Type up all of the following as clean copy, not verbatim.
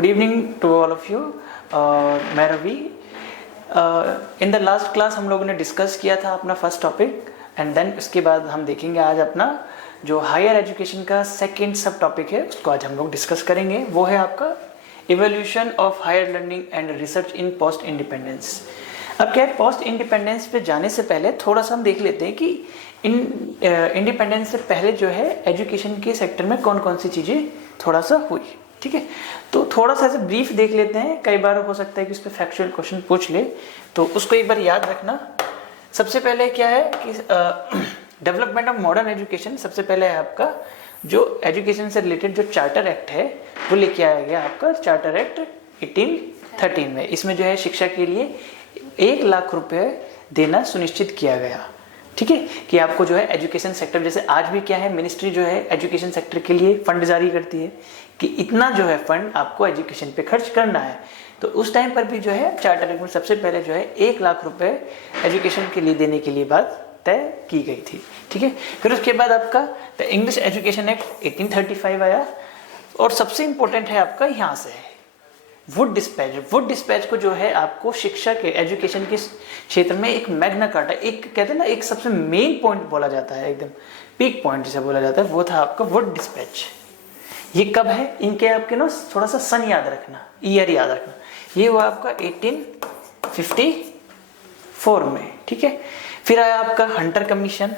Good evening to all of you. मैं Ravi. In the last class हम लोगों ने डिस्कस किया था अपना फर्स्ट टॉपिक एंड देन उसके बाद हम देखेंगे आज अपना जो हायर एजुकेशन का सेकेंड सब टॉपिक है उसको आज हम लोग डिस्कस करेंगे। वो है आपका evolution of higher learning and research in post independence. अब क्या है, पोस्ट इंडिपेंडेंस पे जाने से पहले थोड़ा सा हम देख लेते हैं कि इंडिपेंडेंस से पहले जो है एजुकेशन के सेक्टर में कौन कौन सी चीज़ें थोड़ा सा हुई। ठीक है, तो थोड़ा सा ऐसे ब्रीफ देख लेते हैं। कई बार हो सकता है कि उस पर फैक्चुअल क्वेश्चन पूछ ले, तो उसको एक बार याद रखना। सबसे पहले क्या है कि डेवलपमेंट ऑफ मॉडर्न एजुकेशन। सबसे पहले है आपका जो एजुकेशन से रिलेटेड जो चार्टर एक्ट है वो लेके आया गया आपका चार्टर एक्ट 1813 में। इसमें जो है शिक्षा के लिए 1 लाख रुपए देना सुनिश्चित किया गया। ठीक है, कि आपको जो है एजुकेशन सेक्टर, जैसे आज भी क्या है, मिनिस्ट्री जो है एजुकेशन सेक्टर के लिए फंड जारी करती है कि इतना जो है फंड आपको एजुकेशन पे खर्च करना है। तो उस टाइम पर भी जो है चार्टर एक्ट में सबसे पहले जो है 1 लाख रुपए एजुकेशन के लिए देने के लिए बात तय की गई थी। ठीक है, फिर उसके बाद आपका द इंग्लिश एजुकेशन एक्ट 1835 आया और सबसे इंपॉर्टेंट है आपका यहाँ से वुड डिस्पैच। वुड डिस्पैच को जो है आपको शिक्षा के एजुकेशन के क्षेत्र में एक मैग्ना कार्टा, एक कहते हैं ना, एक सबसे मेन पॉइंट बोला जाता है, एकदम पीक पॉइंट जिसे बोला जाता है, वो था आपका वुड डिस्पैच। ये कब है, इनके आपके ना थोड़ा सा सन याद रखना, ईयर याद रखना। ये हुआ आपका 1854 में। ठीक है, फिर आया आपका हंटर कमीशन।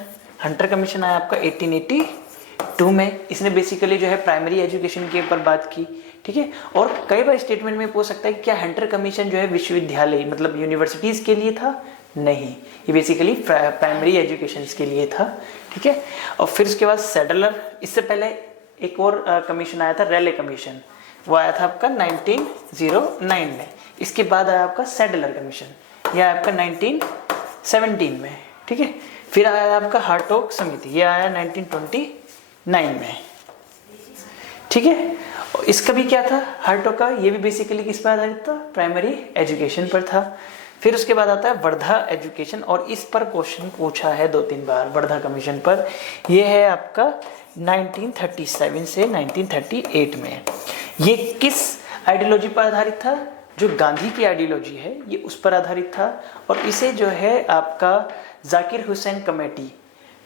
हंटर कमीशन आया आपका 1882 में। इसने बेसिकली जो है प्राइमरी एजुकेशन के ऊपर बात की। ठीक है, और कई बार स्टेटमेंट में पूछ सकता है कि क्या हंटर कमीशन जो है विश्वविद्यालय मतलब यूनिवर्सिटीज के लिए था? नहीं, ये बेसिकली प्राइमरी एजुकेशन के लिए था। ठीक है, और फिर उसके बाद सेडलर। इससे पहले एक और कमीशन आया था, रेले कमीशन, वो आया था आपका 1909 में। इसके बाद आया आपका सेडलर कमीशन, यह आया आपका 1917 में। ठीक है, फिर आया आपका हार्टोग समिति, यह आया 1929 में। ठीक है, इसका भी क्या था, हार्टोग का, ये भी बेसिकली किस पर आधारित था? प्राइमरी एजुकेशन पर था। फिर उसके बाद आता है वर्धा एजुकेशन, और इस पर क्वेश्चन पूछा है 2-3 बार वर्धा कमीशन पर। यह है आपका 1937 से 1938 में। ये किस आइडियोलॉजी पर आधारित था? जो गांधी की आइडियोलॉजी है ये उस पर आधारित था। और इसे जो है आपका जाकिर हुसैन कमेटी,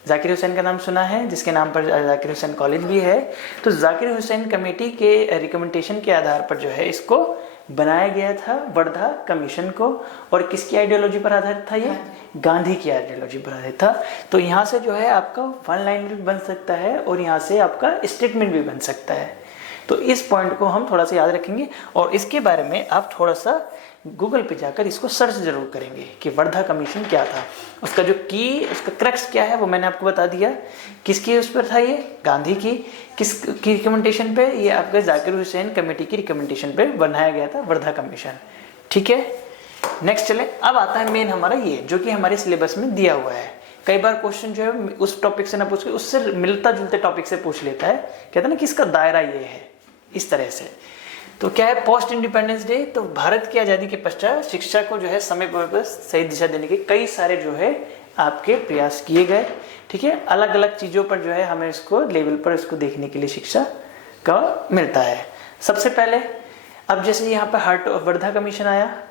जाकिर हुसैन का नाम सुना है, जिसके नाम पर जाकिर हुसैन कॉलेज भी है, तो जाकिर हुसैन कमेटी के रिकमेंडेशन के आधार पर जो है इसको बनाया गया था वर्धा कमीशन को। और किसकी आइडियोलॉजी पर आधारित था? ये गांधी की आइडियोलॉजी पर आधारित था। तो यहाँ से जो है आपका वन लाइन भी बन सकता है और यहाँ से आपका स्टेटमेंट भी बन सकता है। तो इस पॉइंट को हम थोड़ा सा याद रखेंगे और इसके बारे में आप थोड़ा सा गूगल पे जाकर इसको सर्च जरूर करेंगे कि वर्धा कमीशन क्या था, उसका जो की, उसका क्रक्स क्या है वो मैंने आपको बता दिया। किसकी उस पर था? ये गांधी की। किसकी रिकमेंडेशन पे? ये आपका जाकिर हुसैन कमेटी की रिकमेंडेशन पे बनाया गया था वर्धा कमीशन। ठीक है, नेक्स्ट चले। अब आता है मेन हमारा ये जो कि हमारे सिलेबस में दिया हुआ है। कई बार क्वेश्चन जो है उस टॉपिक से ना पूछ के उससे मिलता जुलते टॉपिक से पूछ लेता है, कहता है ना कि इसका दायरा ये है, इस तरह से। तो क्या है, पोस्ट इंडिपेंडेंस डे, तो भारत की आज़ादी के पश्चात शिक्षा को जो है समय पर सही दिशा देने के कई सारे जो है आपके प्रयास किए गए। ठीक है, अलग अलग चीज़ों पर जो है हमें इसको लेवल पर इसको देखने के लिए शिक्षा का मिलता है। सबसे पहले अब जैसे यहाँ पर वर्धा कमीशन आया,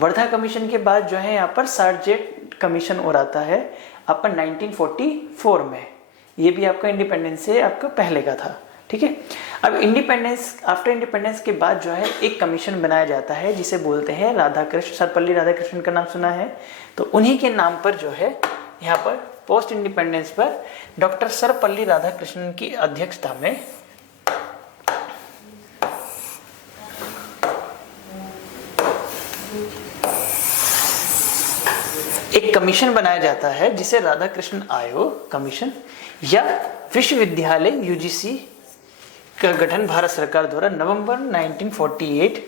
वर्धा कमीशन के बाद जो है यहाँ पर सार्जेंट कमीशन और आता है आपका 1944 में। ये भी आपका इंडिपेंडेंस से आपका पहले का था। ठीक है, अब आफ्टर इंडिपेंडेंस के बाद जो है एक कमीशन बनाया जाता है जिसे बोलते हैं राधाकृष्ण, सर्वपल्ली राधाकृष्णन का नाम सुना है? तो उन्हीं के नाम पर जो है यहाँ पर पोस्ट इंडिपेंडेंस पर डॉक्टर सर्वपल्ली राधाकृष्णन की अध्यक्षता में एक कमीशन बनाया जाता है जिसे राधाकृष्णन आयोग कमीशन या विश्वविद्यालय यूजीसी का गठन भारत सरकार द्वारा नवंबर 1948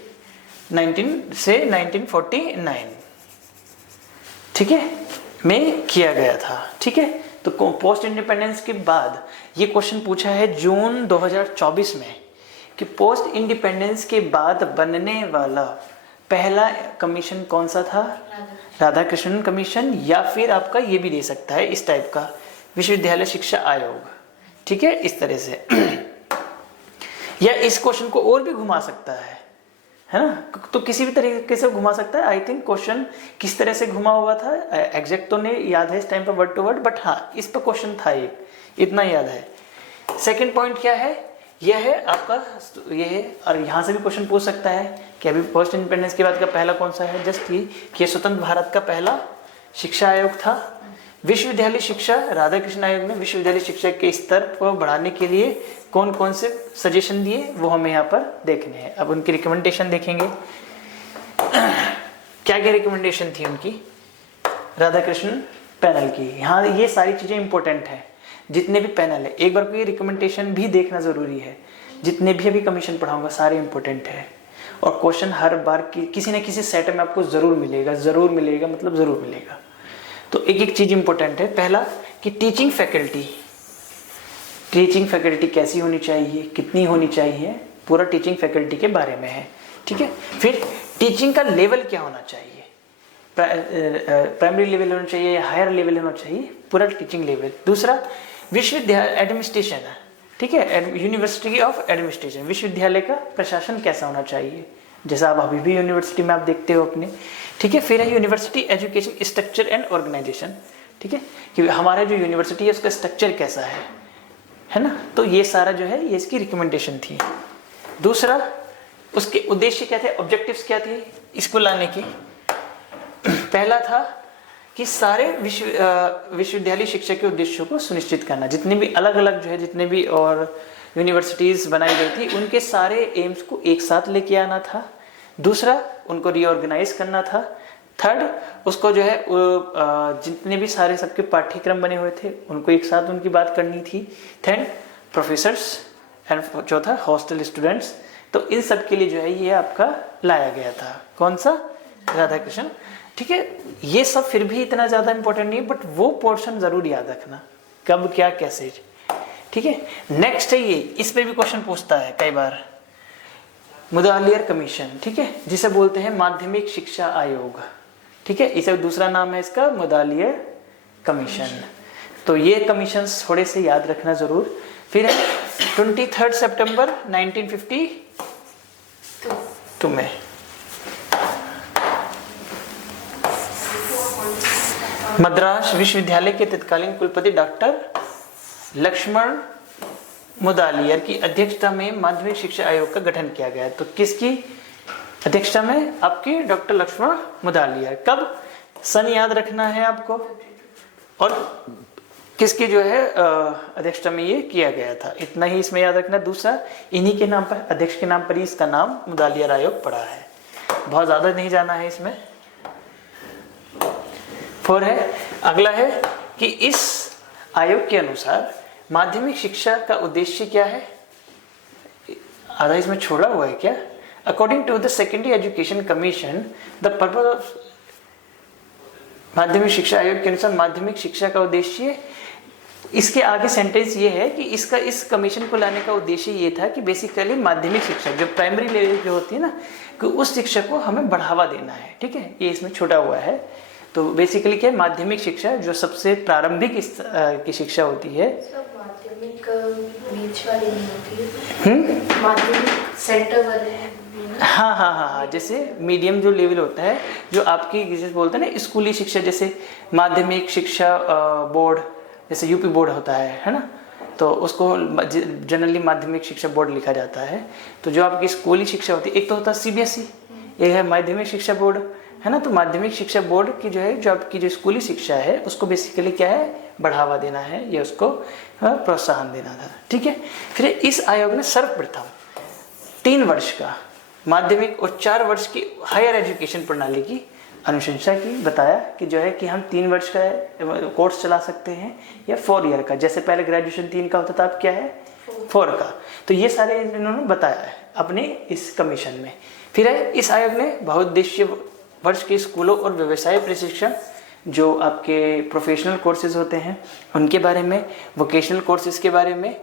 से 1949 ठीक है में किया गया था। ठीक है, तो पोस्ट इंडिपेंडेंस के बाद ये क्वेश्चन पूछा है जून 2024 में कि पोस्ट इंडिपेंडेंस के बाद बनने वाला पहला कमीशन कौन सा था? राधाकृष्णन कमीशन, या फिर आपका ये भी दे सकता है इस टाइप का विश्वविद्यालय शिक्षा आयोग। ठीक है, इस तरह से या इस क्वेश्चन को और भी घुमा सकता है है ना। तो किसी भी तरीके से घुमा सकता है। आई थिंक क्वेश्चन किस तरह से घुमा हुआ था एग्जैक्ट तो नहीं याद है इस टाइम पर वर्ड टू वर्ड, बट हाँ इस पर क्वेश्चन था एक, इतना याद है। सेकंड पॉइंट क्या है, यह है आपका, ये है, और यहाँ से भी क्वेश्चन पूछ सकता है कि अभी पोस्ट इंडिपेंडेंस के बाद का पहला कौन सा है, जस्ट कि स्वतंत्र भारत का पहला शिक्षा आयोग था। विश्वविद्यालय शिक्षा, राधा कृष्ण आयोग ने विश्वविद्यालय शिक्षा के स्तर को बढ़ाने के लिए कौन कौन से सजेशन दिए वो हमें यहाँ पर देखने हैं। अब उनकी रिकमेंडेशन देखेंगे, क्या क्या रिकमेंडेशन थी उनकी राधा कृष्ण पैनल की। यहाँ ये सारी चीजें इंपॉर्टेंट है, जितने भी पैनल है एक बार को ये रिकमेंडेशन भी देखना जरूरी है। जितने भी अभी कमीशन पढ़ाऊंगा सारे इंपॉर्टेंट है, और क्वेश्चन हर बार किसी न किसी सेट में आपको जरूर मिलेगा, जरूर मिलेगा मतलब जरूर मिलेगा। तो एक एक चीज इंपॉर्टेंट है। पहला कि टीचिंग फैकल्टी कैसी होनी चाहिए, कितनी होनी चाहिए, पूरा टीचिंग फैकल्टी के बारे में है, ठीक है। फिर टीचिंग का लेवल क्या होना चाहिए, प्राइमरी लेवल होना चाहिए या हायर लेवल होना चाहिए, पूरा टीचिंग लेवल। दूसरा विश्वविद्यालय एडमिनिस्ट्रेशन है, ठीक है, यूनिवर्सिटी ऑफ एडमिनिस्ट्रेशन, विश्वविद्यालय का प्रशासन कैसा होना चाहिए, जैसा आप अभी भी यूनिवर्सिटी में आप देखते हो अपने, ठीक है। फिर है university education structure and organisation, ठीक है, कि हमारा जो यूनिवर्सिटी है उसका स्ट्रक्चर कैसा है ना। तो ये सारा जो है ये इसकी रिकमेंडेशन थी। दूसरा उसके उद्देश्य क्या थे, ऑब्जेक्टिव्स क्या थे इसको लाने के। पहला था कि सारे विश्वविद्यालय शिक्षा के उद्देश्यों को सुनिश्चित करना, जितने भी अलग अलग जो है जितने भी और यूनिवर्सिटीज बनाई गई थी उनके सारे एम्स को एक साथ लेके आना था। दूसरा उनको रीऑर्गेनाइज करना था। थर्ड उसको जो है जितने भी सारे सबके पाठ्यक्रम बने हुए थे उनको एक साथ उनकी बात करनी थी। थर्ड प्रोफेसर्स एंड चौथा हॉस्टल स्टूडेंट्स। तो इन सब के लिए जो है ये आपका लाया गया था, कौन सा, राधा कृष्ण, ठीक है। ये सब फिर भी इतना ज्यादा इंपॉर्टेंट नहीं है, बट वो पोर्शन जरूर याद रखना कब क्या कैसे, ठीक है। नेक्स्ट है ये, इस पे भी क्वेश्चन पूछता है कई बार, मुदालियर कमीशन, ठीक है, जिसे बोलते हैं माध्यमिक शिक्षा आयोग, ठीक है, इसे दूसरा नाम है इसका मुदालियर कमीशन। तो ये कमीशन थोड़े से याद रखना जरूर। फिर है 23 सितंबर 1952 में मद्रास विश्वविद्यालय के तत्कालीन कुलपति डॉक्टर लक्ष्मण मुदालियर की अध्यक्षता में माध्यमिक शिक्षा आयोग का गठन किया गया। तो किसकी अध्यक्षता में, आपके डॉक्टर लक्ष्मण मुदालियर। कब, सन याद रखना है आपको, और किसकी जो है अध्यक्षता में ये किया गया था, इतना ही इसमें याद रखना। दूसरा इन्हीं के नाम पर, अध्यक्ष के नाम पर ही इसका नाम मुदालियर आयोग पड़ा है, बहुत ज्यादा नहीं जाना है इसमें। 4 है, अगला है कि इस आयोग के अनुसार माध्यमिक शिक्षा का उद्देश्य क्या है, आधा इसमें छोड़ा हुआ है क्या। According to the secondary education commission the purpose of, माध्यमिक शिक्षा आयोग के अनुसार माध्यमिक शिक्षा का उद्देश्य, इसके आगे सेंटेंस ये है कि इसका इस कमीशन को लाने का उद्देश्य ये था कि बेसिकली माध्यमिक शिक्षा जो प्राइमरी लेवल जो होती है ना, कि उस शिक्षा को हमें बढ़ावा देना है, ठीक है, ये इसमें छोटा हुआ है। तो बेसिकली क्या है, माध्यमिक शिक्षा जो सबसे प्रारंभिक की शिक्षा होती है, माध्यमिक बीच वाली नहीं होती है, माध्यमिक सेंटर वाले हैं। हाँ, जैसे मीडियम जो लेवल होता है, जो आपकी जैसे बोलते हैं ना स्कूली शिक्षा, जैसे माध्यमिक शिक्षा बोर्ड, जैसे यूपी बोर्ड होता है ना, तो उसको जनरली माध्यमिक शिक्षा बोर्ड लिखा जाता है। तो जो आपकी स्कूली शिक्षा होती है, एक तो होता है सीबीएसई, एक है माध्यमिक शिक्षा बोर्ड, है ना। तो माध्यमिक शिक्षा बोर्ड की जो है, जो आपकी जो स्कूली शिक्षा है उसको बेसिकली क्या है, बढ़ावा देना है या उसको प्रोत्साहन देना था, ठीक है। फिर इस आयोग ने सर्वप्रथम 3 वर्ष का माध्यमिक और 4 वर्ष की हायर एजुकेशन प्रणाली की अनुशंसा की, बताया कि जो है कि हम 3 वर्ष का कोर्स चला सकते हैं या 4 ईयर का, जैसे पहले ग्रेजुएशन 3 का होता था, अब क्या है 4 का। तो ये सारे इन्होंने बताया है अपने इस कमीशन में। फिर है इस आयोग ने बहुउद्देशीय वर्ष के स्कूलों और व्यवसाय प्रशिक्षण, जो आपके प्रोफेशनल कोर्सेज होते हैं उनके बारे में, वोकेशनल कोर्सेज के बारे में,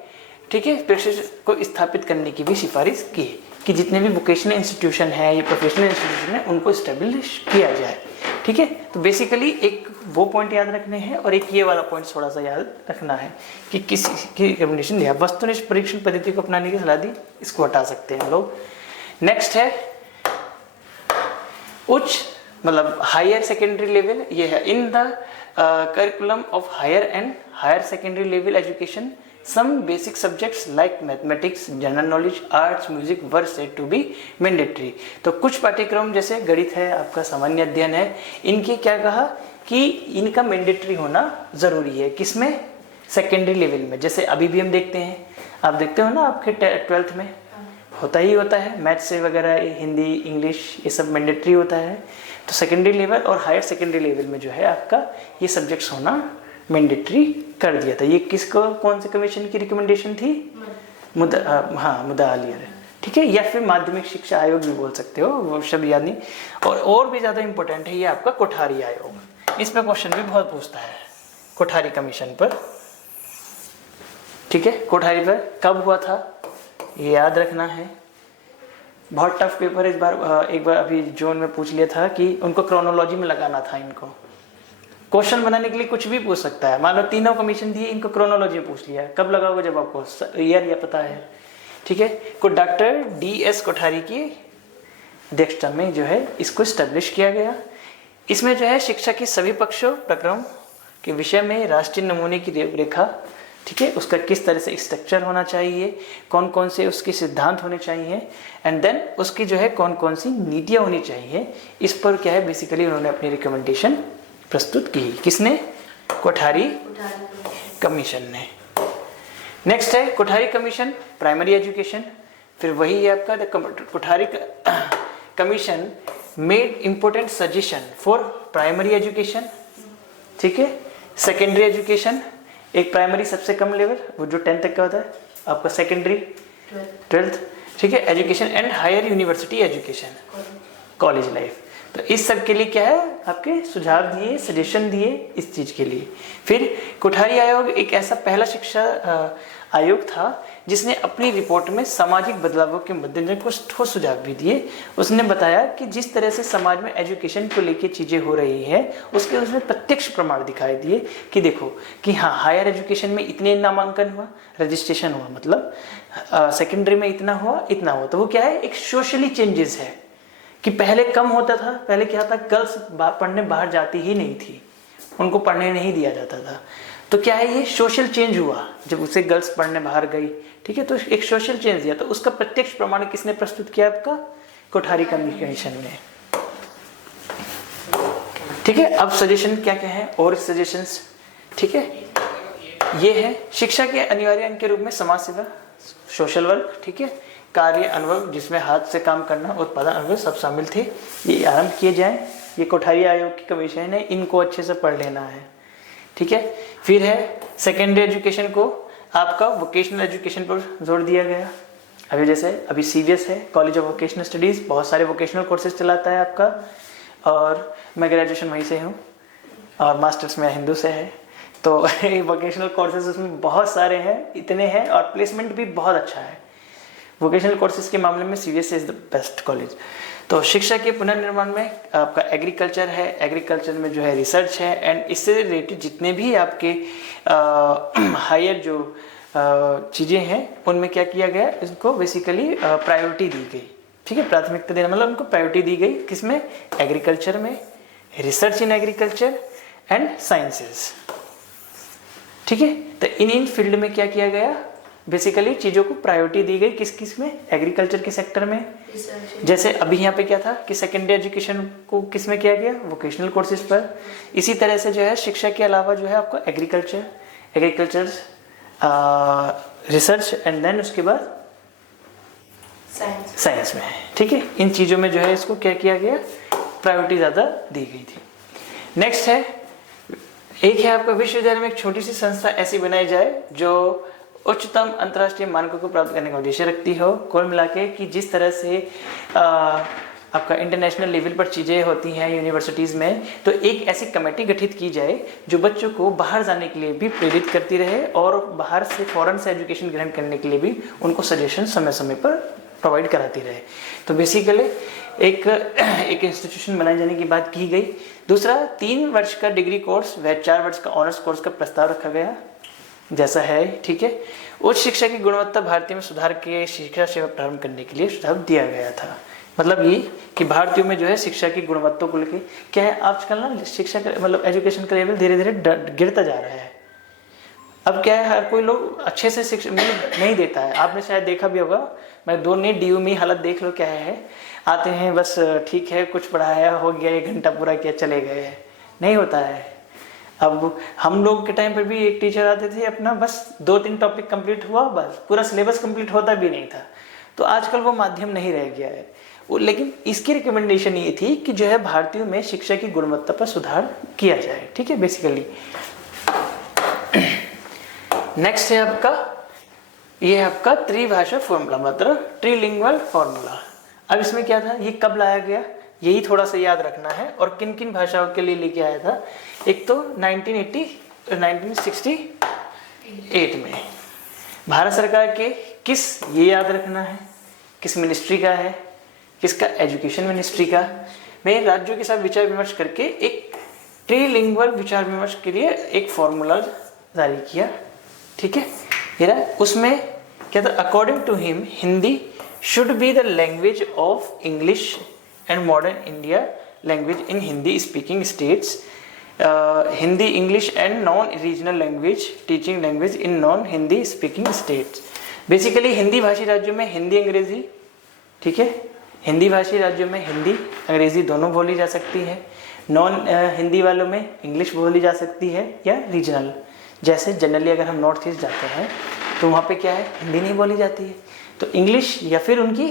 ठीक है, प्रशिक्षण को स्थापित करने की भी सिफारिश की कि जितने भी वोकेशनल इंस्टीट्यूशन है या प्रोफेशनल इंस्टीट्यूशन है उनको स्टेब्लिश किया जाए, ठीक है। तो बेसिकली एक वो पॉइंट याद रखने हैं और एक ये वाला पॉइंट थोड़ा सा याद रखना है कि किस की रिकमेंडेशन दिया। वस्तुनिष्ठ परीक्षण पद्धति को अपनाने की सलाह दी, इसको हटा सकते हैं लोग। नेक्स्ट है उच्च मतलब हायर सेकेंडरी लेवल ये है। In the curriculum of higher and higher secondary level education some basic subjects like mathematics, general knowledge, arts, music were said to be mandatory. तो कुछ पाठ्यक्रम जैसे गणित है, आपका सामान्य अध्ययन है, इनके क्या कहा कि इनका मैंडेटरी होना जरूरी है। किसमें? सेकेंडरी लेवल में। जैसे अभी भी हम देखते हैं, आप देखते हो ना आपके 12th में होता ही होता है, मैथ से वगैरह, हिंदी, इंग्लिश, ये सब मैंडेटरी होता है। तो सेकेंडरी लेवल और हायर सेकेंडरी लेवल में जो है आपका ये सब्जेक्ट्स होना मैंडेटरी कर दिया था। ये किसको, कौन से कमीशन की रिकमेंडेशन थी? मुदालियर, ठीक है, या फिर माध्यमिक शिक्षा आयोग भी बोल सकते हो, वो शब्द याद नहीं। और भी ज़्यादा इंपॉर्टेंट है ये आपका कोठारी आयोग। इस पर क्वेश्चन भी बहुत पूछता है कोठारी कमीशन पर, ठीक है। कोठारी पर कब हुआ था ये याद रखना है। बहुत टफ पेपर इस बार, एक बार अभी जून में पूछ लिया था कि उनको क्रोनोलॉजी में लगाना था। इनको क्वेश्चन बनाने के लिए कुछ भी पूछ सकता है। मान लो तीनों कमीशन दिए, इनको क्रोनोलॉजी में पूछ लिया, कब लगाओगे? जब आपको ईयर या पता है, ठीक है। को डॉक्टर DS कोठारी की अध्यक्षता में जो है इसको स्टैब्लिश किया गया। इसमें जो है शिक्षा के सभी पक्षों प्रक्रम के विषय में राष्ट्रीय नमूने की रूपरेखा, ठीक है, उसका किस तरह से स्ट्रक्चर होना चाहिए, कौन कौन से उसके सिद्धांत होने चाहिए, एंड देन उसकी जो है कौन कौन सी नीतियाँ होनी चाहिए, इस पर क्या है बेसिकली उन्होंने अपनी रिकमेंडेशन प्रस्तुत की। किसने? कोठारी कमीशन ने। नेक्स्ट है कोठारी कमीशन प्राइमरी एजुकेशन। फिर वही है आपका Kothari commission made important suggestion for primary education, ठीक है। सेकेंडरी एजुकेशन, एक प्राइमरी सबसे कम लेवल, वो जो 10th तक का होता है, आपका सेकेंडरी 12th, ठीक है। Education and higher university education, college life. तो इस सब के लिए क्या है आपके सुझाव दिए, सजेशन दिए इस चीज के लिए। फिर कोठारी आयोग एक ऐसा पहला शिक्षा आयोग था जिसने अपनी रिपोर्ट में सामाजिक बदलावों के मद्देनजर कुछ ठोस सुझाव भी दिए। उसने बताया कि जिस तरह से समाज में एजुकेशन को लेके चीजें हो रही है उसके उसने प्रत्यक्ष प्रमाण दिखाई दिए कि देखो कि हाँ, हायर एजुकेशन में इतने नामांकन हुआ, रजिस्ट्रेशन हुआ, मतलब सेकेंडरी में इतना हुआ, इतना हुआ। तो वो क्या है, एक सोशली चेंजेस है कि पहले कम होता था। पहले क्या था, गर्ल्स पढ़ने बाहर जाती ही नहीं थी, उनको पढ़ने नहीं दिया जाता था। तो क्या है, ये सोशल चेंज हुआ जब उसे गर्ल्स पढ़ने बाहर गई, ठीक है। तो एक सोशल चेंज दिया। तो उसका प्रत्यक्ष प्रमाण किसने प्रस्तुत किया? आपका कोठारी कमीशन ने, ठीक है। अब सजेशन क्या क्या है और सजेशंस, ठीक है। ये है शिक्षा के अनिवार्य अंग के रूप में समाज सेवा, सोशल वर्क, ठीक है, कार्य अनुभव जिसमें हाथ से काम करना, उत्पादन अनुभव सब शामिल थे, ये आरंभ किए जाए। ये कोठारी आयोग की कमीशन है, इनको अच्छे से पढ़ लेना है, ठीक है। फिर है सेकेंडरी एजुकेशन को आपका वोकेशनल एजुकेशन पर जोर दिया गया। अभी जैसे अभी CVS है, कॉलेज ऑफ वोकेशनल स्टडीज़, बहुत सारे वोकेशनल कोर्सेज चलाता है आपका, और मैं ग्रेजुएशन वहीं से हूँ और मास्टर्स में हिंदू से है। तो वोकेशनल कोर्सेज उसमें बहुत सारे हैं, इतने हैं, और प्लेसमेंट भी बहुत अच्छा है। वोकेशनल कोर्सेज के मामले में CVS is the best college. तो शिक्षा के पुनर्निर्माण में आपका एग्रीकल्चर है, एग्रीकल्चर में जो है रिसर्च है, एंड इससे रिलेटेड जितने भी आपके हायर जो चीज़ें हैं उनमें क्या किया गया, इसको बेसिकली प्रायोरिटी दी गई, ठीक है। प्राथमिकता देना मतलब उनको प्रायोरिटी दी गई, किसमें? एग्रीकल्चर में, research in agriculture and sciences, ठीक है। तो इन फील्ड में क्या किया गया, बेसिकली चीज़ों को प्रायोरिटी दी गई। किस किस में? एग्रीकल्चर के सेक्टर में। जैसे अभी यहाँ पे क्या था कि सेकेंडरी एजुकेशन को किस में किया गया, वोकेशनल कोर्सेज पर। इसी तरह से जो है शिक्षा के अलावा जो है आपको एग्रीकल्चर रिसर्च एंड देन उसके बाद साइंस में, ठीक है। इन चीज़ों में जो है इसको क्या किया गया, प्रायोरिटी ज़्यादा दी गई थी। नेक्स्ट है, एक है आपका विश्वविद्यालय में एक छोटी सी संस्था ऐसी बनाई जाए जो उच्चतम अंतर्राष्ट्रीय मानकों को प्राप्त करने का उद्देश्य रखती हो। कुल मिला के कि जिस तरह से आपका इंटरनेशनल लेवल पर चीज़ें होती हैं यूनिवर्सिटीज़ में, तो एक ऐसी कमेटी गठित की जाए जो बच्चों को बाहर जाने के लिए भी प्रेरित करती रहे और बाहर से फॉरेन से एजुकेशन ग्रहण करने के लिए भी उनको सजेशन समय समय पर प्रोवाइड कराती रहे। तो बेसिकली एक इंस्टीट्यूशन बनाए जाने की बात की गई। दूसरा, 3 वर्ष का डिग्री कोर्स व 4 वर्ष का ऑनर्स कोर्स का प्रस्ताव रखा गया, जैसा है, ठीक है। उच्च शिक्षा की गुणवत्ता भारतीय में सुधार के शिक्षा सेवा प्रारंभ करने के लिए सुझाव दिया गया था, मतलब ये कि भारतीयों में जो है शिक्षा की गुणवत्ता को लेके क्या है, आजकल ना शिक्षा का मतलब एजुकेशन का लेवल धीरे धीरे गिरता जा रहा है। अब क्या है, हर कोई लोग अच्छे से शिक्षा मतलब नहीं देता है। आपने शायद देखा भी होगा, मैं दो ने डीयू में हालत देख लो क्या है, आते हैं बस ठीक है कुछ पढ़ाया हो गया, 1 घंटा पूरा किया चले गए, नहीं होता है। अब हम लोग के टाइम पर भी एक टीचर आते थे, अपना बस 2-3 टॉपिक कंप्लीट हुआ, बस पूरा सिलेबस कंप्लीट होता भी नहीं था। तो आजकल वो माध्यम नहीं रह गया है। लेकिन इसकी रिकमेंडेशन ये थी कि जो है भारतीयों में शिक्षा की गुणवत्ता पर सुधार किया जाए, ठीक है बेसिकली। नेक्स्ट है आपका, ये है आपका त्रिभाषा फॉर्मूला, मतलब ट्रीलिंगुअल फॉर्मूला। अब इसमें क्या था, ये कब लाया गया, यही थोड़ा सा याद रखना है, और किन किन भाषाओं के लिए लेके आया था। एक तो 1968 में भारत सरकार के किस, ये याद रखना है किस मिनिस्ट्री का है, किसका, एजुकेशन मिनिस्ट्री का, में राज्यों के साथ विचार विमर्श करके एक ट्रीलिंगुअल विचार विमर्श के लिए एक फॉर्मूला जारी किया, ठीक है। ये रहा, उसमें क्या था, according to him Hindi should be the language of English and modern India language in Hindi speaking states, Hindi English and non regional language teaching language in non Hindi speaking states. Basically Hindi भाषी राज्यों में हिंदी अंग्रेजी, ठीक है, हिंदी भाषी राज्यों में हिंदी अंग्रेजी दोनों बोली जा सकती है, नॉन हिंदी वालों में इंग्लिश बोली जा सकती है, या रीजनल, जैसे जनरली अगर हम नॉर्थ ईस्ट जाते हैं तो वहाँ पे क्या है, हिंदी नहीं बोली जाती है तो इंग्लिश या फिर उनकी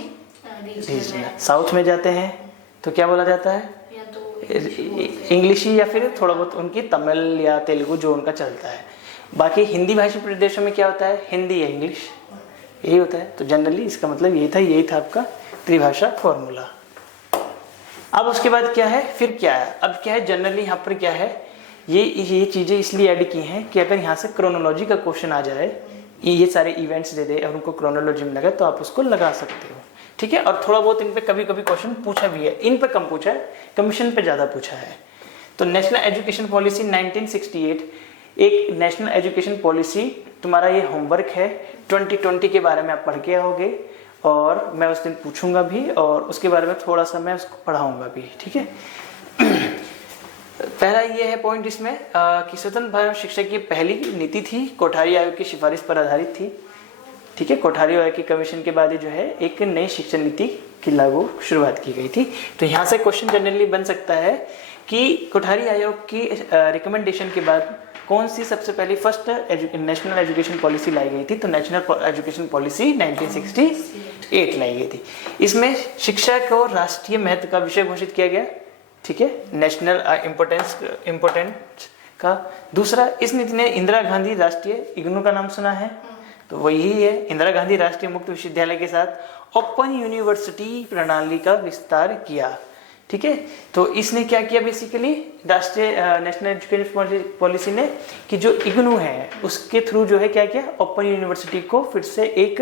रीजनल। साउथ में जाते हैं तो क्या बोला जाता है, इंग्लिश ही, या फिर थोड़ा बहुत उनकी तमिल या तेलुगु जो उनका चलता है। बाकी हिंदी भाषी प्रदेशों में क्या होता है, हिंदी या इंग्लिश, यही होता है। तो जनरली इसका मतलब यही था आपका त्रिभाषा फॉर्मूला। अब उसके बाद क्या है, फिर क्या है, अब क्या है जनरली यहाँ पर क्या है, ये चीज़ें इसलिए ऐड की हैं कि अगर यहाँ से क्रोनोलॉजी का क्वेश्चन आ जाए, ये सारे इवेंट्स दे दे और उनको क्रोनोलॉजी में लगा तो आप उसको लगा सकते हो, ठीक है। और थोड़ा बहुत इन पे कभी कभी क्वेश्चन पूछा भी है, इन पे कम पूछा है, कमीशन पे ज़्यादा पूछा है। तो नेशनल एजुकेशन पॉलिसी 1968, एक नेशनल एजुकेशन पॉलिसी, तुम्हारा ये होमवर्क है, 2020 के बारे में आप पढ़ के आओगे और मैं उस दिन पूछूंगा भी और उसके बारे में थोड़ा सा मैं उसको पढ़ाऊंगा भी, ठीक है। पहला ये है पॉइंट इसमें कि स्वतंत्र भारत शिक्षा की पहली नीति थी, कोठारी आयोग की सिफारिश पर आधारित थी, ठीक है। कोठारी आयोग की कमीशन के बाद जो है एक नई शिक्षा नीति की लागू शुरुआत की गई थी। तो यहाँ से क्वेश्चन जनरली बन सकता है कि कोठारी आयोग की रिकमेंडेशन के बाद कौन सी सबसे पहली फर्स्ट नेशनल एजुकेशन पॉलिसी लाई गई थी, तो नेशनल एजुकेशन पॉलिसी 1968 लाई गई थी। इसमें शिक्षा को राष्ट्रीय महत्व का विषय घोषित किया गया, ठीक है, नेशनल इम्पोर्टेंस का। दूसरा, इस नीति ने इंदिरा गांधी राष्ट्रीय इग्नू का नाम सुना है, तो वही है, इंदिरा गांधी राष्ट्रीय मुक्त विश्वविद्यालय के साथ ओपन यूनिवर्सिटी प्रणाली का विस्तार किया, ठीक है। तो इसने क्या किया, बेसिकली राष्ट्रीय नेशनल एजुकेशन पॉलिसी ने कि जो इग्नू है उसके थ्रू जो है क्या किया, ओपन यूनिवर्सिटी को फिर से एक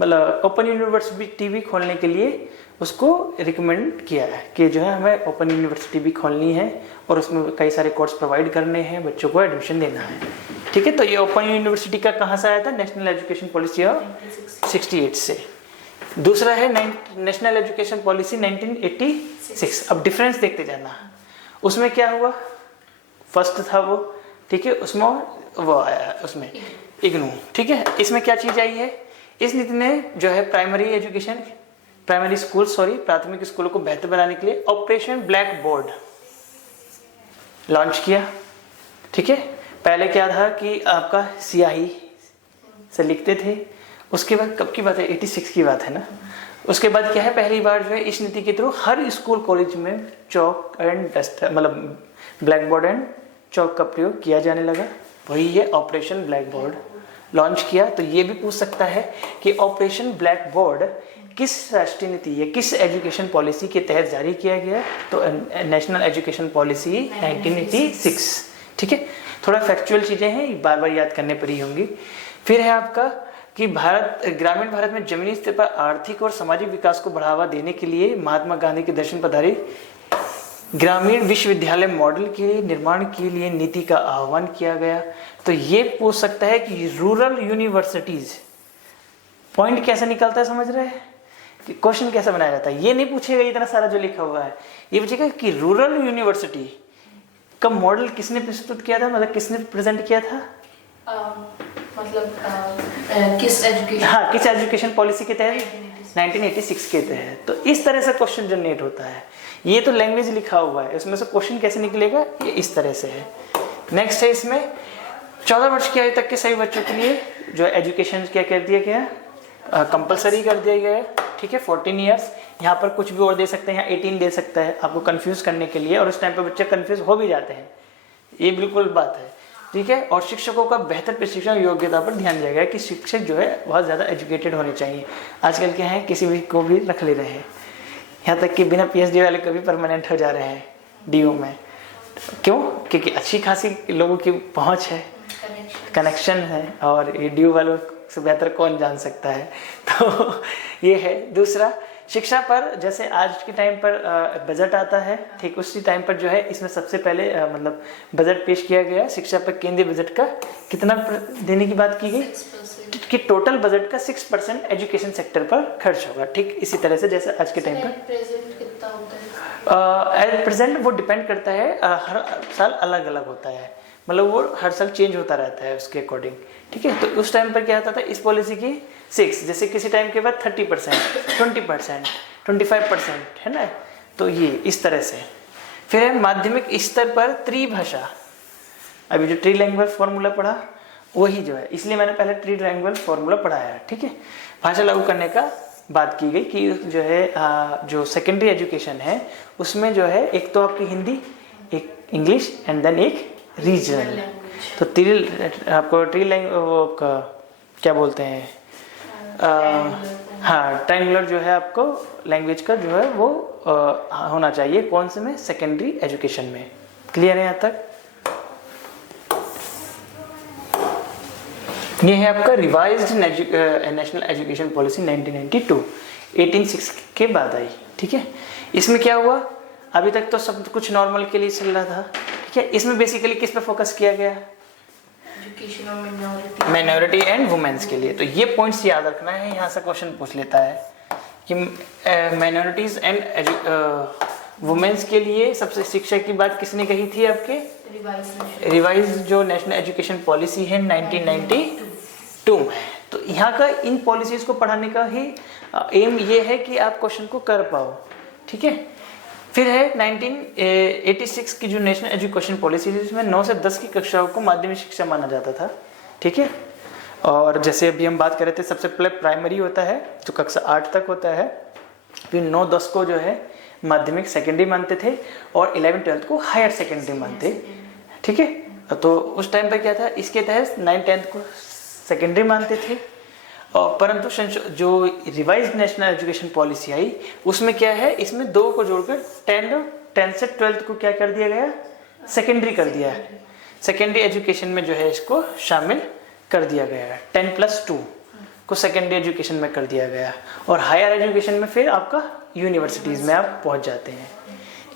मतलब ओपन यूनिवर्सिटी भी खोलने के लिए उसको रिकमेंड किया है कि जो है हमें ओपन यूनिवर्सिटी भी खोलनी है और उसमें कई सारे कोर्स प्रोवाइड करने हैं, बच्चों को एडमिशन देना है, ठीक है। तो ये ओपन यूनिवर्सिटी का कहाँ से आया था, नेशनल एजुकेशन पॉलिसी ऑफ 68 से। दूसरा है नेशनल एजुकेशन पॉलिसी 1986। अब डिफरेंस देखते जाना, उसमें क्या हुआ, फर्स्ट था वो, ठीक है, उसमें वो आया उसमें इग्नू, ठीक है। इसमें क्या चीज आई है, इस नीति ने जो है प्राथमिक स्कूलों को बेहतर बनाने के लिए ऑपरेशन ब्लैक बोर्ड लॉन्च किया, ठीक है। पहले क्या था कि आपका स्याही से लिखते थे, उसके बाद कब की बात है, 86 की बात है ना। उसके बाद क्या है, पहली बार जो है इस नीति के थ्रू हर स्कूल कॉलेज में चौक एंड डस्ट मतलब ब्लैक बोर्ड एंड चौक का प्रयोग किया जाने लगा, वही है ऑपरेशन ब्लैक बोर्ड लॉन्च किया। तो ये भी पूछ सकता है कि ऑपरेशन ब्लैक बोर्ड किस राष्ट्रीय नीति या किस एजुकेशन पॉलिसी के तहत जारी किया गया, तो नेशनल एजुकेशन पॉलिसी 1986, ठीक है। थोड़ा फैक्चुअल चीजें हैं, बार बार याद करने पर ही होंगी। फिर है आपका कि ग्रामीण भारत में जमीनी स्तर पर आर्थिक और सामाजिक विकास को बढ़ावा देने के लिए महात्मा गांधी के दर्शन पर आधारित ग्रामीण विश्वविद्यालय मॉडल के निर्माण के लिए नीति का आह्वान किया गया। तो ये पूछ सकता है कि रूरल यूनिवर्सिटीज, पॉइंट कैसे निकलता है समझ रहे हैं, क्वेश्चन कैसे बनाया जाता है, ये नहीं पूछेगा इतना सारा जो लिखा हुआ है, ये पूछेगा कि रूरल यूनिवर्सिटी का मॉडल किसने प्रस्तुत किया था, मतलब किसने प्रेजेंट किया था, किस एजुकेशन, हाँ किस एजुकेशन पॉलिसी के तहत, 1986 के तहत। तो इस तरह से क्वेश्चन जनरेट होता है। ये तो लैंग्वेज लिखा हुआ है, उसमें से क्वेश्चन कैसे निकलेगा, ये इस तरह से है। नेक्स्ट है इसमें 14 वर्ष की आयु तक के सभी बच्चों के लिए जो एजुकेशन क्या कर दिया गया, कंपलसरी कर दिया गया है, ठीक है, 14 ईयर्स। यहाँ पर कुछ भी और दे सकते हैं, यहाँ 18 दे सकता है आपको कंफ्यूज करने के लिए, और उस टाइम पर बच्चे कंफ्यूज हो भी जाते हैं, ये बिल्कुल बात है, ठीक है। और शिक्षकों का बेहतर प्रशिक्षण योग्यता पर ध्यान दिया गया कि शिक्षक जो है बहुत ज़्यादा एजुकेटेड होने चाहिए। आजकल क्या है, किसी भी को भी रख ले रहे हैं, यहाँ तक कि बिना PhD वाले को भी परमानेंट हो जा रहे हैं DO में। क्यों? क्योंकि अच्छी खासी लोगों की पहुँच है, कनेक्शन है, और ये DO वालों से बेहतर कौन जान सकता है। तो ये है। दूसरा, शिक्षा पर जैसे आज के टाइम पर बजट आता है, ठीक उसी टाइम पर जो है इसमें सबसे पहले मतलब बजट पेश किया गया। शिक्षा पर केंद्रीय बजट का कितना देने की बात की गई, कि टोटल बजट का 6% एजुकेशन सेक्टर पर खर्च होगा, ठीक इसी तरह से जैसे आज के टाइम पर। प्रेजेंट कितना होता है? एट प्रेजेंट वो डिपेंड करता है, हर साल अलग अलग होता है, मतलब वो हर साल चेंज होता रहता है उसके अकॉर्डिंग, ठीक है। तो उस टाइम पर क्या होता था, इस पॉलिसी की 6, जैसे किसी टाइम के बाद 30%, 20%, 25% है ना, तो ये इस तरह से। फिर है माध्यमिक स्तर पर त्रिभाषा, अभी जो ट्रीलैंग्वेज फॉर्मूला पढ़ा वही जो है, इसलिए मैंने पहले ट्रीलैंग्वेज फॉर्मूला पढ़ाया, ठीक है। भाषा लागू करने का बात की गई कि जो है जो सेकेंडरी एजुकेशन है उसमें जो है एक तो आपकी हिंदी, एक इंग्लिश एंड देन एक रीजनल। तो आपको वो क्या बोलते हैं, हाँ ट्रायंगुलर जो है आपको लैंग्वेज का जो है वो होना चाहिए, कौन से में, सेकेंडरी एजुकेशन में। क्लियर है यहाँ तक? ये है आपका रिवाइज्ड नेशनल एजुकेशन पॉलिसी 1992, 1860 के बाद आई, ठीक है। इसमें क्या हुआ, अभी तक तो सब कुछ नॉर्मल के लिए चल रहा था, ठीक है। इसमें बेसिकली किस पे फोकस किया गया, education of minority and womens के लिए। तो ये पॉइंट्स याद रखना है, यहाँ से क्वेश्चन पूछ लेता है कि माइनॉरिटीज एंड वुमेन्स के लिए सबसे शिक्षा की बात किसने कही थी, आपके रिवाइज जो नेशनल एजुकेशन पॉलिसी है 1992 में। तो यहाँ का इन पॉलिसीज को पढ़ाने का ही एम ये है कि आप क्वेश्चन को कर पाओ, ठीक है। फिर है 1986 की जो नेशनल एजुकेशन पॉलिसी थी, इसमें 9 से 10 की कक्षाओं को माध्यमिक शिक्षा माना जाता था, ठीक है। और जैसे अभी हम बात कर रहे थे, सबसे पहले प्राइमरी होता है जो कक्षा 8 तक होता है, फिर 9-10 को जो है माध्यमिक सेकेंडरी मानते थे, और 11-12 को हायर सेकेंडरी मानते, ठीक है। तो उस टाइम पर क्या था, इसके तहत 9-10 को सेकेंडरी मानते थे, और परंतु जो रिवाइज्ड नेशनल एजुकेशन पॉलिसी आई उसमें क्या है, इसमें 2 को जोड़कर 10 से 12 को क्या कर दिया गया, सेकेंडरी कर दिया है। सेकेंडरी एजुकेशन में जो है इसको शामिल कर दिया गया है, 10+2 को सेकेंडरी एजुकेशन में कर दिया गया, और हायर एजुकेशन में फिर आपका यूनिवर्सिटीज़ में आप पहुंच जाते हैं।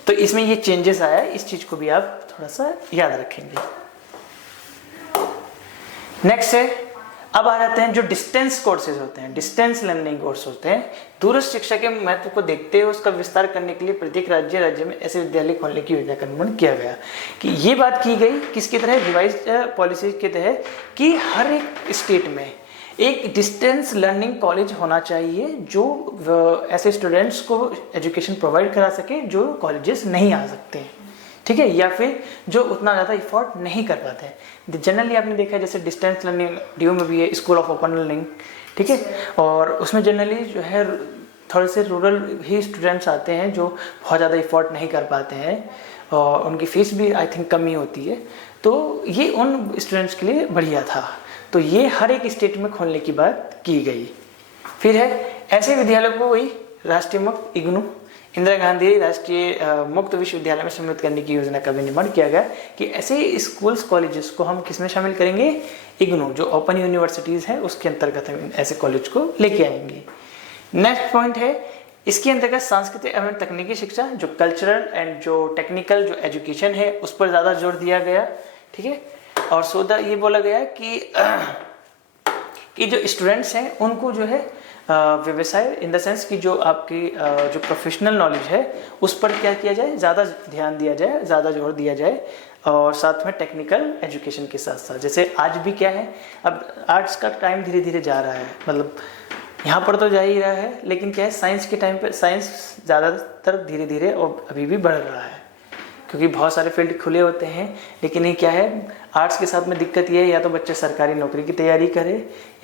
तो इसमें ये चेंजेस आया, इस चीज़ को भी आप थोड़ा सा याद रखेंगे। नेक्स्ट है, अब आ जाते हैं जो डिस्टेंस कोर्सेज होते हैं, डिस्टेंस लर्निंग कोर्स होते हैं। दूरस्थ शिक्षा के महत्व को देखते हुए उसका विस्तार करने के लिए प्रत्येक राज्य में ऐसे विद्यालय खोलने की योजना का निर्माण किया गया। कि ये बात की गई किसके तहत, रिवाइज्ड पॉलिसी के तहत, कि हर एक स्टेट में एक डिस्टेंस लर्निंग कॉलेज होना चाहिए जो ऐसे स्टूडेंट्स को एजुकेशन प्रोवाइड करा सके जो कॉलेजेस नहीं आ सकते हैं, ठीक है, या फिर जो उतना ज़्यादा इफोर्ट नहीं कर पाते हैं। जनरली आपने देखा है जैसे डिस्टेंस लर्निंग DO में भी है, स्कूल ऑफ ओपन लर्निंग, ठीक है, और उसमें जनरली जो है थोड़े से रूरल ही स्टूडेंट्स आते हैं जो बहुत ज़्यादा इफोर्ट नहीं कर पाते हैं, और उनकी फीस भी आई थिंक कम ही होती है। तो ये उन स्टूडेंट्स के लिए बढ़िया था, तो ये हर एक स्टेट में खोलने की बात की गई। फिर है ऐसे विद्यालयों को वही राष्ट्रीय मुक्त इग्नू, इंदिरा गांधी राष्ट्रीय मुक्त विश्वविद्यालय में सम्मिलित करने की योजना का भी निर्माण किया गया, कि ऐसे स्कूल्स कॉलेजेस को हम किस में शामिल करेंगे, इग्नू जो ओपन यूनिवर्सिटीज़ है उसके अंतर्गत हम ऐसे कॉलेज को लेके आएंगे। नेक्स्ट पॉइंट है, इसके अंतर्गत सांस्कृतिक एवं तकनीकी शिक्षा, जो कल्चरल एंड जो टेक्निकल जो एजुकेशन है उस पर ज़्यादा जोर दिया गया, ठीक है। और ये बोला गया कि जो स्टूडेंट्स हैं उनको जो है व्यवसाय इन द सेंस कि जो आपकी जो प्रोफेशनल नॉलेज है उस पर क्या किया जाए, ज़्यादा ध्यान दिया जाए, ज़्यादा जोर दिया जाए, और साथ में टेक्निकल एजुकेशन के साथ साथ, जैसे आज भी क्या है, अब आर्ट्स का टाइम धीरे धीरे जा रहा है, मतलब यहाँ पर तो जा ही रहा है, लेकिन क्या है साइंस के टाइम पे साइंस ज़्यादातर धीरे धीरे और अभी भी बढ़ रहा है, क्योंकि बहुत सारे फील्ड खुले होते हैं। लेकिन ये क्या है, आर्ट्स के साथ में दिक्कत ये है, या तो बच्चे सरकारी नौकरी की तैयारी करे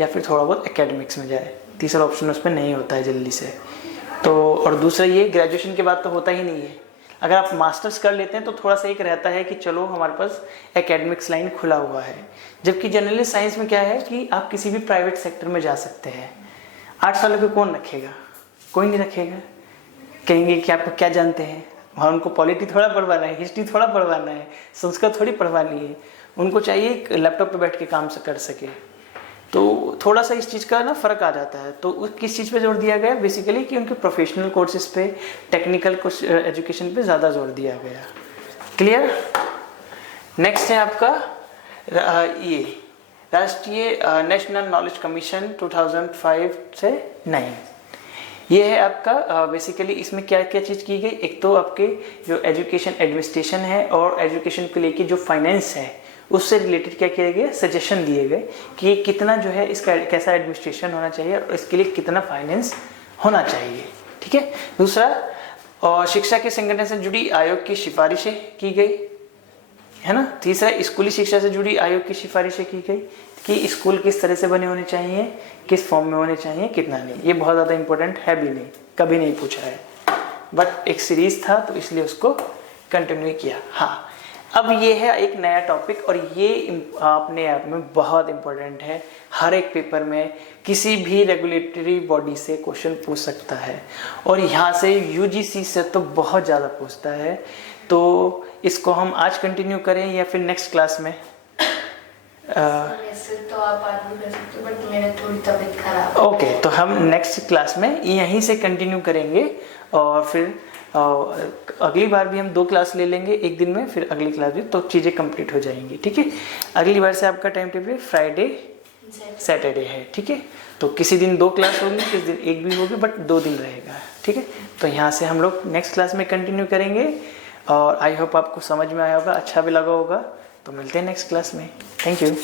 या फिर थोड़ा बहुत एकेडमिक्स में जाए, तीसरा ऑप्शन उसमें नहीं होता है जल्दी से। तो और दूसरा ये ग्रेजुएशन के बाद तो होता ही नहीं है, अगर आप मास्टर्स कर लेते हैं तो थोड़ा सा एक रहता है कि चलो हमारे पास एकेडमिक्स लाइन खुला हुआ है। जबकि जनरली साइंस में क्या है कि आप किसी भी प्राइवेट सेक्टर में जा सकते हैं। आर्ट्स वालों को कौन रखेगा, कोई नहीं रखेगा, कहेंगे कि आप क्या जानते हैं, वहाँ उनको पॉलिटी थोड़ा पढ़वाना है, हिस्ट्री थोड़ा पढ़वाना है, संस्कृत थोड़ी पढ़वानी है, उनको चाहिए लैपटॉप पे बैठ के काम से कर सके। तो थोड़ा सा इस चीज़ का ना फ़र्क आ जाता है। तो किस चीज़ पे जोर दिया गया बेसिकली कि उनके प्रोफेशनल कोर्सेज पे, टेक्निकल एजुकेशन पे ज़्यादा जोर दिया गया। क्लियर। नेक्स्ट है आपका ये राष्ट्रीय नेशनल नॉलेज कमीशन 2005 से 9। ये है आपका बेसिकली इसमें क्या क्या चीज़ की गई, एक तो आपके जो एजुकेशन एडमिनिस्ट्रेशन है और एजुकेशन को लेके जो फाइनेंस है उससे रिलेटेड क्या किए गए, सजेशन दिए गए कि कितना जो है इसका कैसा एडमिनिस्ट्रेशन होना चाहिए और इसके लिए कितना फाइनेंस होना चाहिए। ठीक है। दूसरा, और शिक्षा के संगठन से जुड़ी आयोग की सिफारिशें की गई है ना। तीसरा, स्कूली शिक्षा से जुड़ी आयोग की सिफारिशें की गई कि स्कूल किस तरह से बने होने चाहिए, किस फॉर्म में होने चाहिए, कितना नहीं। ये बहुत ज़्यादा इंपॉर्टेंट है भी नहीं, कभी नहीं पूछा है, बट एक सीरीज था तो इसलिए उसको कंटिन्यू किया। हाँ, अब ये है एक नया टॉपिक और ये अपने आप में बहुत इम्पोर्टेंट है। हर एक पेपर में किसी भी रेगुलेटरी बॉडी से क्वेश्चन पूछ सकता है और यहाँ से यूजीसी से तो बहुत ज़्यादा पूछता है। तो इसको हम आज कंटिन्यू करें या फिर नेक्स्ट क्लास में? वैसे तो आप आज भी कर सकते हो, बट मेरा थोड़ी तबीयत खराब है। ओके, तो हम नेक्स्ट क्लास में यहीं से कंटिन्यू करेंगे और फिर अगली बार भी हम 2 क्लास ले लेंगे एक दिन में, फिर अगली क्लास भी, तो चीज़ें कंप्लीट हो जाएंगी। ठीक है। अगली बार से आपका टाइम टेबल फ्राइडे सैटरडे है। ठीक है। तो किसी दिन 2 क्लास होगी, किसी दिन 1 भी होगी, बट 2 दिन रहेगा। ठीक है। तो यहाँ से हम लोग नेक्स्ट क्लास में कंटिन्यू करेंगे और आई होप आपको समझ में आया होगा, अच्छा भी लगा होगा। तो मिलते हैं नेक्स्ट क्लास में। Thank you.